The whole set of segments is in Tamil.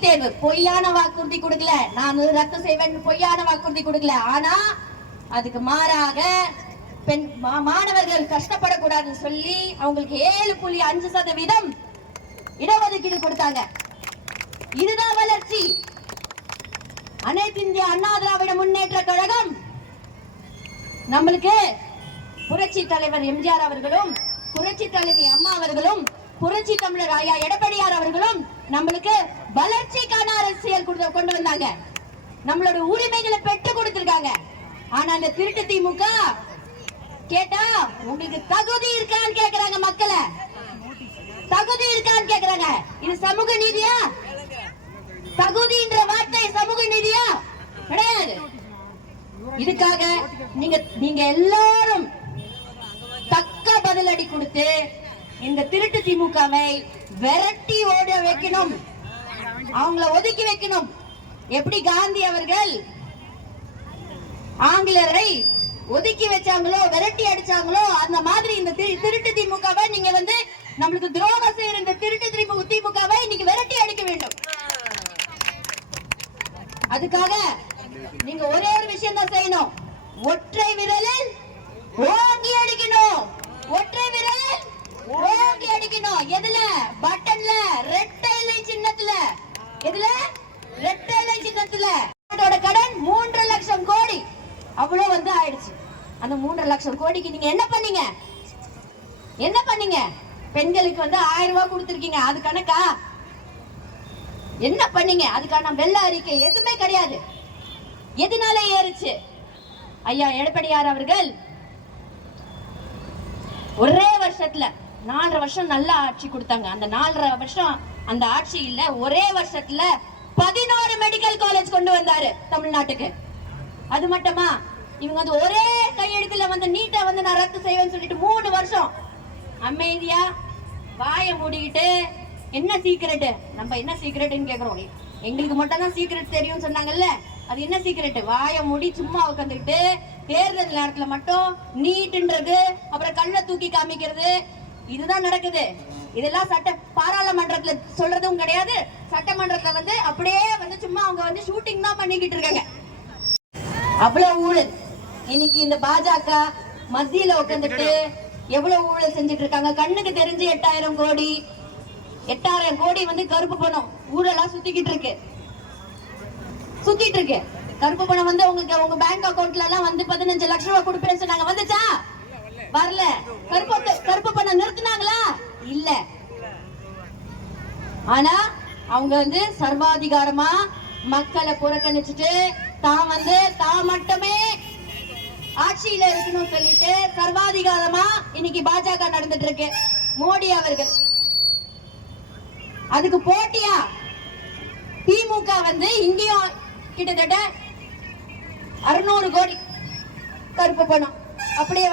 நீட் தேர்வு பொய்யான வாக்குறுதி கொடுக்கல. நான் ரத்து செய்வேன் பொய்யான வாக்குறுதி கொடுக்கல. ஆனா அதுக்கு மாறாக பெண் மாணவர்கள் கஷ்டப்படக்கூடாதுன்னு சொல்லி அவங்களுக்கு 7.5% இடஒதுக்கீடு கொடுத்தாங்க. இதுதான் வளர்ச்சி. அனைத்து இந்திய அண்ணா திராவிட முன்னேற்ற கழகம் நம்மளுக்கு புரட்சி தலைவர் எம்ஜிஆர் அவர்களும் புரட்சி தலைவி அம்மா அவர்களும் புரட்சி தமிழர் ஐயா எடப்பாடியார் அவர்களும் நம்மளுக்கு வளர்ச்சிக்கான அரசியல் கொண்டு வந்தாங்க. நம்மளோட உரிமைகளை பெற்று கொடுத்திருக்காங்க. ஆனா அந்த திருட்டு திமுக கேட்டா உங்களுக்கு தகுதி இருக்கான்னு கேக்குறாங்க. மக்களை தகுதி இருக்கான்னு கேக்குறாங்க. இது சமூக நீதியா? தகுதின்ற வார்த்தை சமூக நீதியா? கிடையாது. இதுக்காக நீங்க எல்லாரும் தக்க பதிலடி கொடுத்து இந்த திருட்டு திமுகவை விரட்டி ஓட வைக்கணும். அவங்கள ஒதுக்கி வைக்கணும். எப்படி காந்தி அவர்கள் ஆங்கிலேயரை ஒதுக்கி வச்சாங்களோ விரட்டி அடிச்சாங்களோ அந்த மாதிரி இந்த திருட்டு திமுகவை நீங்க நம்மளுக்கு துரோகம் செய்யற இந்த திருட்டு திமுகவை இன்னைக்கு விரட்டி அடிக்க வேண்டும். அதுக்காக நீங்க ஒரே ஒரு விஷயம் தான் செய்யணும். ஒற்றை விரலில் ஓங்கி அடிக்கணும். ஒற்றை விரலில் ஓங்கி அடிக்கணும். எதுல? பட்டன்ல, ரெட்டை இலை சின்னத்துல. எதுல? ரெட்டை இலை சின்னத்துல. கடன் 3 லட்சம் கோடி அவ்வளவு ஆயிடுச்சு. அந்த 3 லட்சம் கோடிக்கு நீங்க என்ன பண்ணீங்க? என்ன பண்ணீங்க? பெண்களுக்கு 1000 ரூபாய் கொடுத்திருக்கீங்க. அது கணக்கா? என்ன பண்ணீங்க? அதுக்கான வெள்ள அறிக்கை எதுவுமே கிடையாது. எதனால ஏறுச்சு? ஐயா எடப்பாடியார் அவர்கள் ஒரே வருஷத்துல 4.5 வருஷம் நல்ல ஆட்சி கொடுத்தாங்க. அந்த 4.5 வருஷம் அந்த ஆட்சியில ஒரே வருஷத்துல 11 மெடிக்கல் காலேஜ் கொண்டு வந்தாரு தமிழ்நாட்டுக்கு. அது மட்டுமா? இவங்க ஒரே கையெழுத்துல நீட்டை நான் ரத்து செய்வேன்னு சொல்லிட்டு 3 வருஷம் அமைதியா வாயை மூடிக்கிட்டு என்ன சீக்ரெட்? நம்ம என்ன சீக்ரெட்னு கேக்குறோம். எங்களுக்கு மட்டும் தான் சீக்ரெட் தெரியும் சொன்னாங்கல்ல. அது என்ன சீக்ரெட்? வாயை மூடி சும்மா உட்காந்துக்கிட்டு தேர்தல் நேரத்துல மட்டும் நீட்ன்றது அப்புறம் கள்ள தூக்கி காமிக்கிறது இதுதான் நடக்குது. இதெல்லாம் பாராளுமன்றத்துல சொல்றதும் கிடையாது. சட்டமன்றத்துல அப்படியே சும்மா அவங்க ஷூட்டிங் தான் பண்ணிக்கிட்டு இருக்காங்க. அவ்வளவு ஊழல். இன்னைக்கு இந்த பாஜக மத்தியில உட்காந்துட்டு எவ்வளவு ஊழல் செஞ்சுட்டு இருக்காங்க. கண்ணுக்கு தெரிஞ்சு 8000 கோடி 8000 கோடி கருப்பு பணம் ஊழலா சுத்திக்கிட்டு இருக்கு. கருப்பு பணம் உங்க பேங்க் அக்கவுண்ட்ல எல்லாம் 15 லட்சம் ரூபாய் கொடுப்பேன்னு சொன்னாங்க. வந்துச்சா? வரல. கருப்பு பணம் நிறுத்தினாங்களா? இல்ல. ஆனா அவங்க சர்வாதிகாரமா மக்களை புறக்கணிச்சுட்டு தான் மட்டுமே ஆட்சியில இருக்கணும் சொல்லிட்டு சர்வாதிகாரமா இன்னைக்கு பாஜக நடந்துட்டு இருக்கு. மோடி அவர்கள் அதுக்கு போட்டியா திமுக இங்கேயும் கிட்டத்தட்ட 600 கோடி கருப்பு பணம் அப்படியே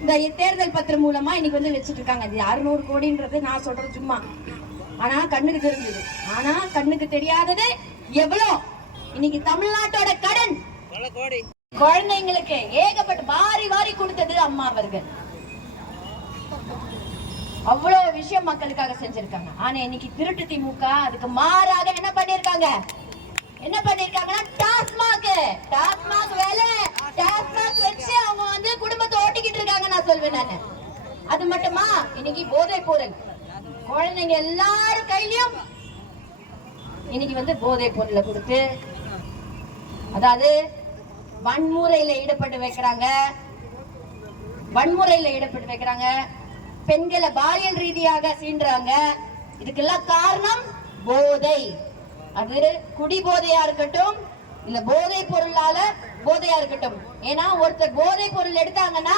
இந்த தேர்தல் பத்திரம் மூலமா இன்னைக்கு வச்சிட்டு இருக்காங்க. 600 கோடின்றது நான் சொல்றது சும்மா. ஆனா கண்ணுக்கு தெரிஞ்சது. ஆனா கண்ணுக்கு தெரியாதது எவ்வளவு? இன்னைக்கு தமிழ்நாட்டோட கடன் குழந்தைங்களுக்கு ஏகப்பட்ட வாரி கொடுத்தது அம்மா அவர்கள். அவ்வளவு விஷயம் மக்களுக்காக செஞ்சிருக்காங்க. ஆனா இன்னைக்கு திருட்டு திமுக அதுக்கு மாறாக என்ன பண்ணிருக்காங்க? டாஸ்மாக் வேலை டாஸ்மாக் வச்சு அவங்க குடும்பத்தை ஓட்டிக்கிட்டு இருக்காங்க. நான் சொல்வேன் நானு. அது மட்டுமா? இன்னைக்கு போதை பொருள் குழந்தைங்க எல்லாரும் கையிலயும் இன்னைக்கு போதை பொருளை கொடுத்து அதாவது வன்முறையில ஈடுபட்டு வைக்கிறாங்க. பெண்களை பாலியல் ரீதியாக சீன்றாங்க. இதுக்கெல்லாம் காரணம் போதை. அது குடி போதையா இருக்கட்டும் இல்ல போதை பொருளால போதையா இருக்கட்டும். ஏன்னா ஒருத்தர் போதை பொருள் எடுத்தாங்கன்னா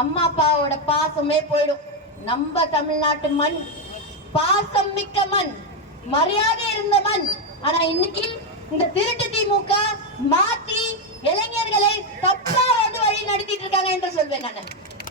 அம்மா அப்பாவோட பாசமே போயிடும். நம்ம தமிழ்நாட்டு மண் பாசம் மிக்க மண், மரியாதை இருந்த மண். ஆனா இன்னைக்கு இந்த திருட்டு திமுக மாத்தி இளைஞர்களை தப்பா வழி நடத்திட்டு இருக்காங்க என்று சொல்வேன் நான்.